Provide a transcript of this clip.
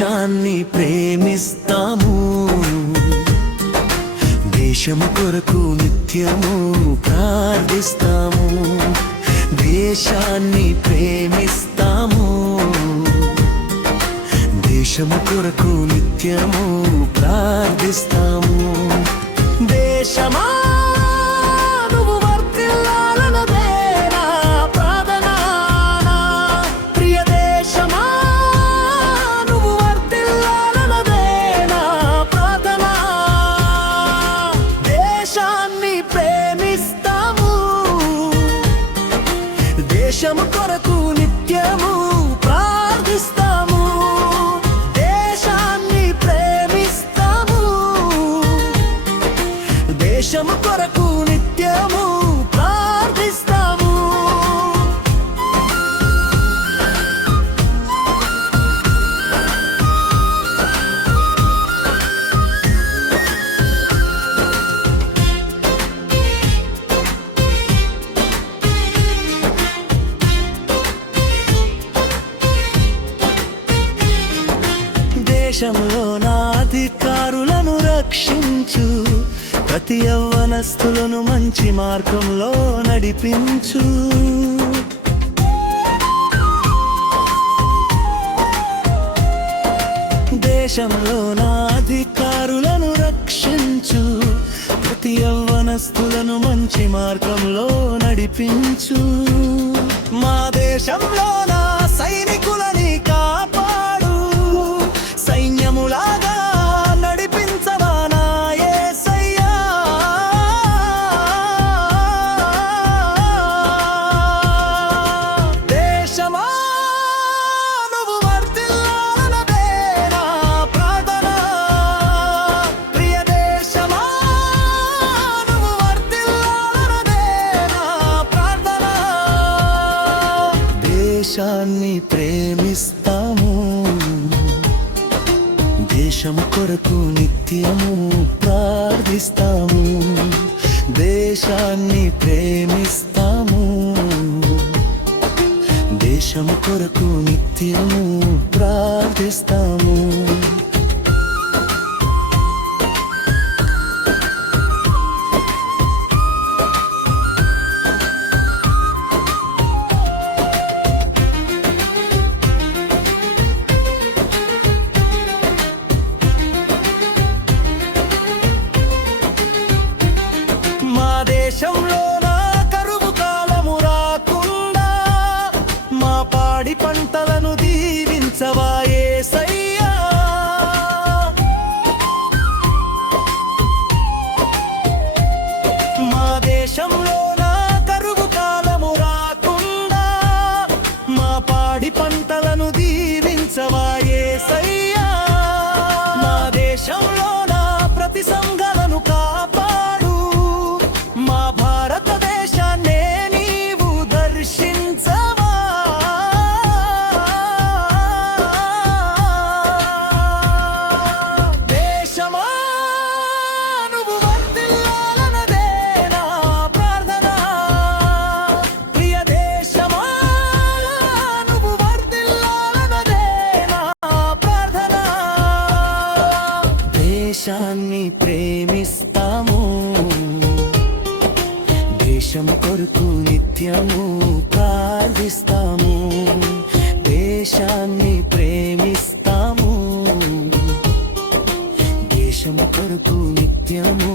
దేశాన్ని ప్రేమిస్తాము, దేశము కొరకు నిత్యము ప్రార్థిస్తాము. దేశాన్ని ప్రేమిస్తాము, దేశము కొరకు నిత్యము ప్రార్థిస్తాము. దేశమా దేశము కొరకు నిత్యము ప్రార్థిస్తాము. దేశాన్ని ప్రేమిస్తాము, దేశము కొరకు నిత్యము ప్రార్థిస్తాము. దేశంలో నా అధికారులను రక్షించు, ప్రతి యవ్వనస్తులను మంచి మార్గంలో నడిపించు. దేశంలో నా అధికారులను రక్షించు, ప్రతి యవ్వనస్తులను మంచి మార్గంలో నడిపించు. మా దేశంలో నా సైనికులని కాపాడు, సైన్యములాగా నడిపించవా నా యేసయ్యా. దేశమా నువ్వు వర్ధిల్లాలన్నదే నా ప్రార్థన, ప్రియ దేశమా నువ్వు వర్ధిల్లాలన్నదే నా ప్రార్థన. దేశాన్ని ప్రేమిస్తాము, దేశము కొరకు నిత్యము ప్రార్థిస్తాము. దేశాన్ని ప్రేమిస్తాము, దేశము కొరకు నిత్యము ప్రార్థిస్తాము. దేశంలో నా కరువు కాలము రాకుండా మా పాడి పంటలను దీవించవా యేసయ్యా. మా దేశంలో నా కరువు కాలము రాకుండా మా పాడి పంటలను దీవించవా యేసయ్యా. మా దేశంలో నా ప్రతి సంఘాలను కాపాడు, మా భారతదేశాన్నే నీవు దర్శించవా. దేశమా నువ్వు వర్ధిల్లాలన్నదే నా ప్రార్థన, ప్రియ దేశమా నువ్వు వర్ధిల్లాలన్నదే నా ప్రార్థన. దేశాన్ని ప్రేమిస్తాము, దేశము కొరకు నిత్యము ప్రార్థిస్తాము. దేశాన్ని ప్రేమిస్తాము, దేశము కొరకు నిత్యము